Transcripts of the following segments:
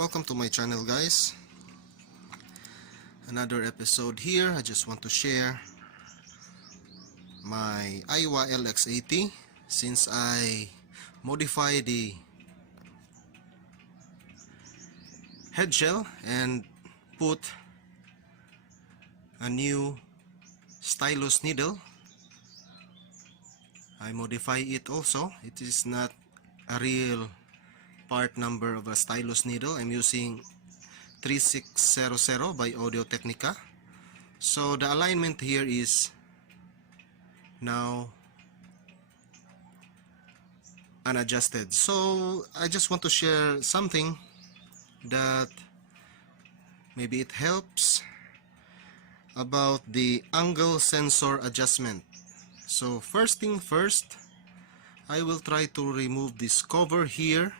Welcome to my channel, guys. Another episode here. I just want to share my Aiwa LX-80 since I modified the head shell and put a new stylus needle. I modify it also. It is not a real part number of a stylus needle. I'm using 3600 by Audio Technica. So the alignment here is now unadjusted. So I just want to share something that maybe it helps about the angle sensor adjustment. So first thing first, I will try to remove this cover here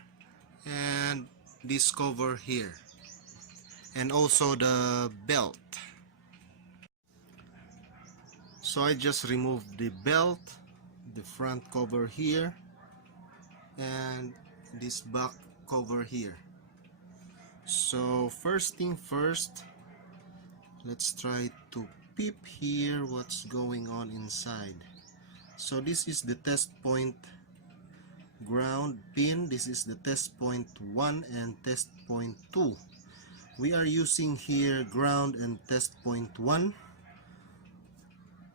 and this cover here, and also the belt. So I just removed the belt, the front cover here, and this back cover here. So first thing first, let's try to peep here what's going on inside. So this is the test point ground pin. This is the test point 1 and test point 2. We are using here ground and test point 1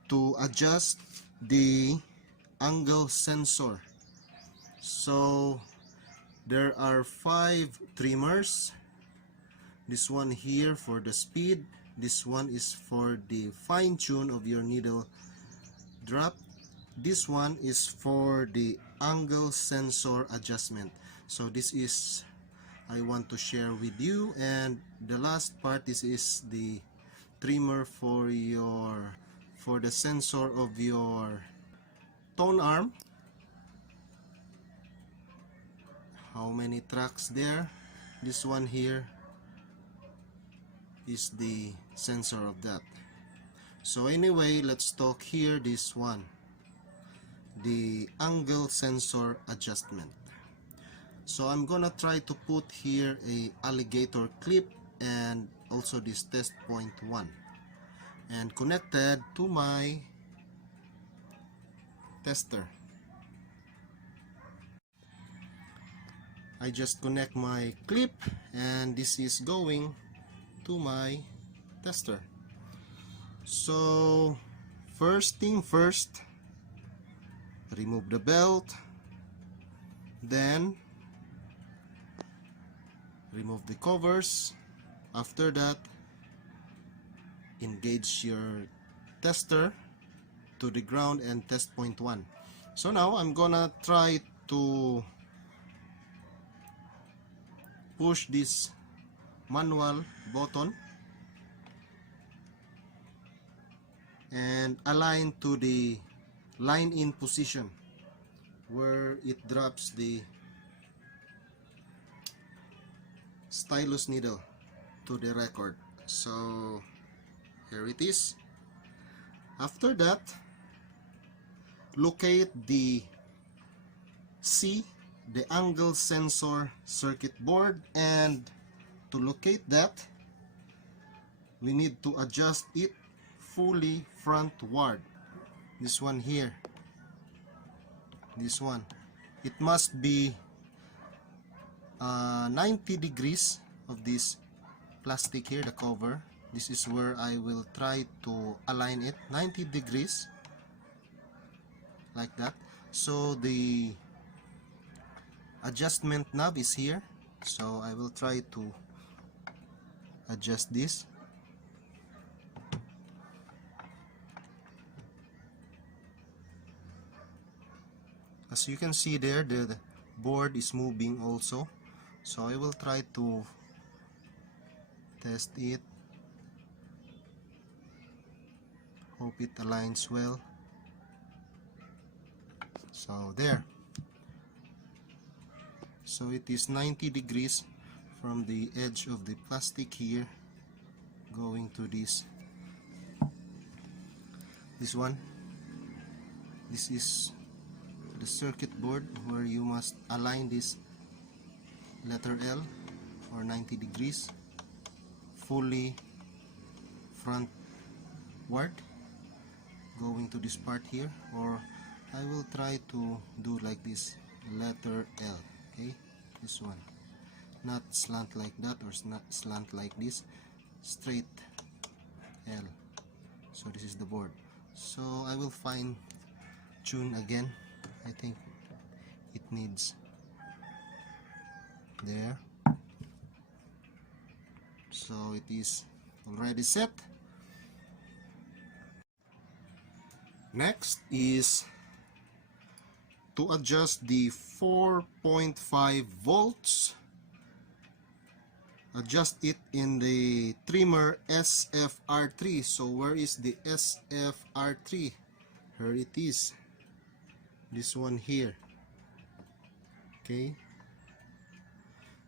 to adjust the angle sensor. So there are 5 trimmers. This one here for the speed, this one is for the fine tune of your needle drop, this one is for the angle sensor adjustment. So this is I want to share with you. And the last part, this is the trimmer for the sensor of your tone arm. How many tracks there? This one here is the sensor of that. So anyway, let's talk here this one, the angle sensor adjustment. So I'm gonna try to put here a alligator clip and also this test point 1 and connected to my tester. I just connect my clip and this is going to my tester. So first thing first, remove the belt, then remove the covers. After that, engage your tester to the ground and test point 1. So now I'm gonna try to push this manual button and align to the line in position where it drops the stylus needle to the record. So here it is. After that, locate the the angle sensor circuit board, and to locate that we need to adjust it fully frontward. This one here, this one, it must be 90 degrees of this plastic here, the cover. This is where I will try to align it 90 degrees like that. So the adjustment knob is here, so I will try to adjust this. As you can see there, the board is moving also, so I will try to test it. Hope it aligns well. So there. So it is 90 degrees from the edge of the plastic here going to this one. This is the circuit board where you must align this letter L or 90 degrees, fully frontward, going to this part here, or I will try to do like this, letter L. Okay, this one, not slant like that or not slant like this, straight L. So this is the board. So I will fine tune again. I think it needs there. So it is already set. Next is to adjust the 4.5 volts. Adjust it in the trimmer SFR3. So where is the SFR3? Here it is. This one here. Okay.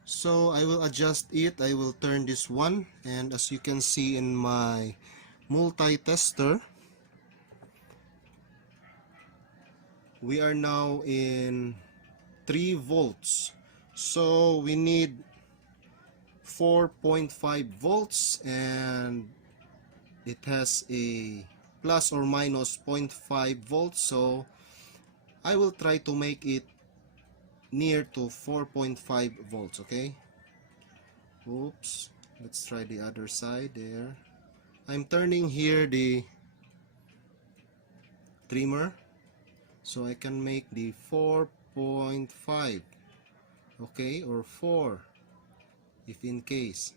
So I will adjust it. I will turn this one, and as you can see in my multi-tester, we are now in 3 volts. So we need 4.5 volts, and it has a plus or minus 0.5 volts. So I will try to make it near to 4.5 volts. Okay. Oops. Let's try the other side there. I'm turning here the trimmer so I can make the 4.5. Okay, or 4 if in case.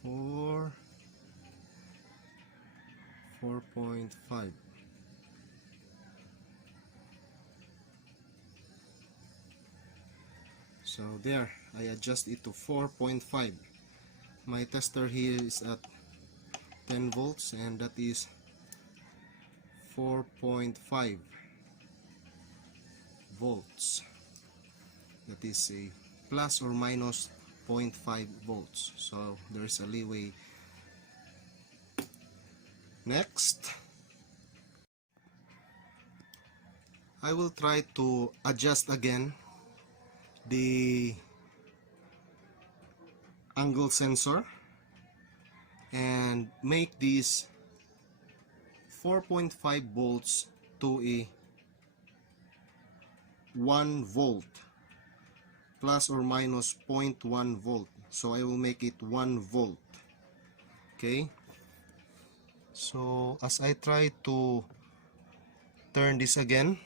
Four 4.5. So there, I adjust it to 4.5. My tester here is at 10 volts, and that is 4.5 volts. That is a plus or minus 0.5 volts. So there's a leeway. Next, I will try to adjust again the angle sensor and make this 4.5 volts to a 1 volt, plus or minus 0.1 volt. So I will make it 1 volt. Okay. So as I try to turn this again,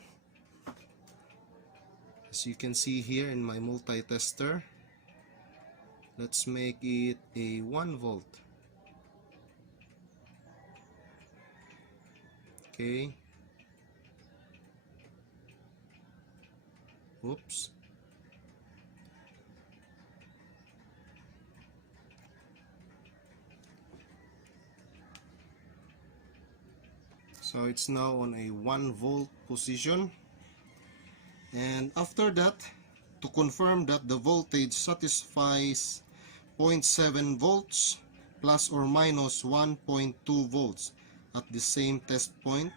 as you can see here in my multi-tester, let's make it a 1 volt. Okay. Oops. So it's now on a 1 volt position, and after that, to confirm that the voltage satisfies 0.7 volts plus or minus 1.2 volts at the same test point,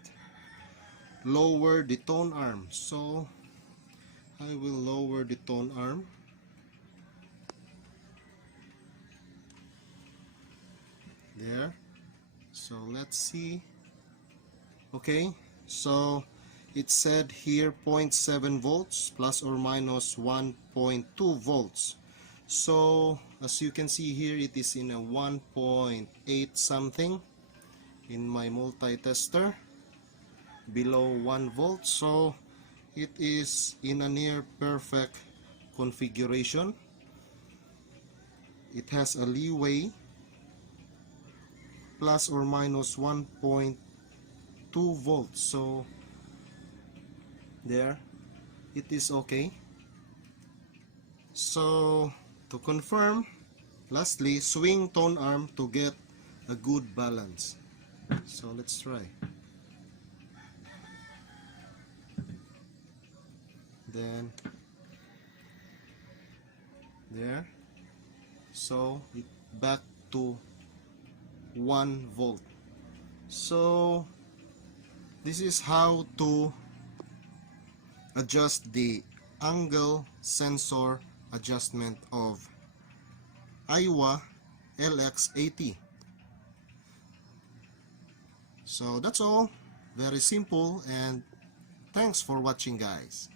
lower the tone arm. So I will lower the tone arm. There. So let's see. Okay, so it said here 0.7 volts plus or minus 1.2 volts. So as you can see here, it is in a 1.8 something in my multi-tester, below 1 volt. So it is in a near perfect configuration. It has a leeway plus or minus 1.2 volts. So there, it is okay. So to confirm, lastly, swing tone arm to get a good balance. So let's try. Then there. So it back to 1 volt. So this is how to adjust the angle sensor adjustment of Aiwa LX-80. So that's all. Very simple, and thanks for watching, guys.